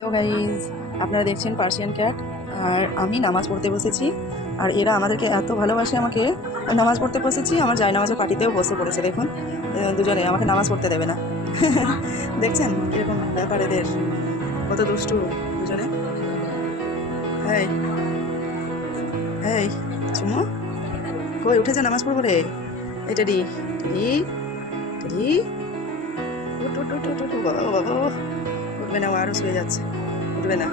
তো গাইজ, আপনারা দেখছেন পার্সিয়ান ক্যাট। আর আমি নামাজ পড়তে বসেছি। আর এরা আমাদেরকে এত ভালোবাসে আমাকে। আমি নামাজ পড়তে বসেছি, আমার জায়নামাজের পাটিতেও বসে পড়েছে। দেখুন দুজনে আমাকে নামাজ পড়তে দেবে না। দেখছেন কিরকম ব্যাপার এদের, কত দুষ্টু দুজনে। এই এই চুমু, কই উঠেছে নামাজ পড়বো রে? এটা রি রি রি, উঠ উঠ উঠ উঠ উঠ, বাবা বাবা, উঠবে না, ও আরও শুয়ে যাচ্ছে, উঠবে না।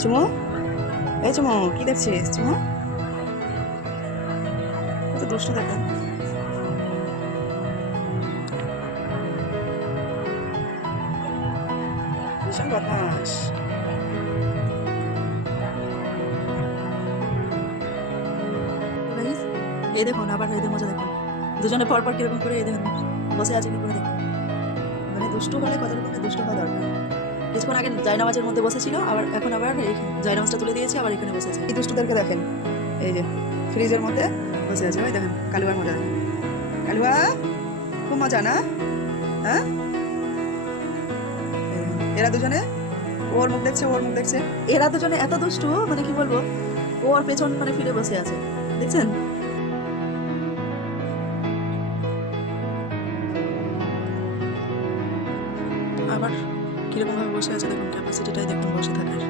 চুমু, এই চুমু, কি দেখছিস চুমু? কত দুষ্টু দেখো। ভীষণ বদমাস। Guys, এই দেখুন আবার এদের মজা দেখুন, দুজনে পর পর কিরকম করে এই দেখুন বসে আছে কি করে দেখুন। মানে দুষ্টু হলে কত রকমের দুষ্টু হওয়া দরকার। কিছুক্ষণ আগে জায়নামাজের মধ্যে বসেছিল, আবার এখন আবার এই জায়নামাজটা তুলে দিয়েছে, আবার এখানে বসেছে। এই দুষ্টুদেরকে দেখেন, এই যে ফ্রিজের মধ্যে বসে আছে। ওই দেখেন কালুয়ার মজা দেখেন। কালুয়া, খুব মজা না? হ্যাঁ, এরা দুজনে ওর মুখ দেখছে, ওর মুখ দেখছে। এরা দুজনে এত দুষ্টু, মানে কি বলবো, ওর পেছন মানে ফিরে বসে আছে, দেখছেন? আবার কিরকম ভাবে বসে আছে দেখুন, ক্যাপাসিটিটাই দেখুন বসে থাকার।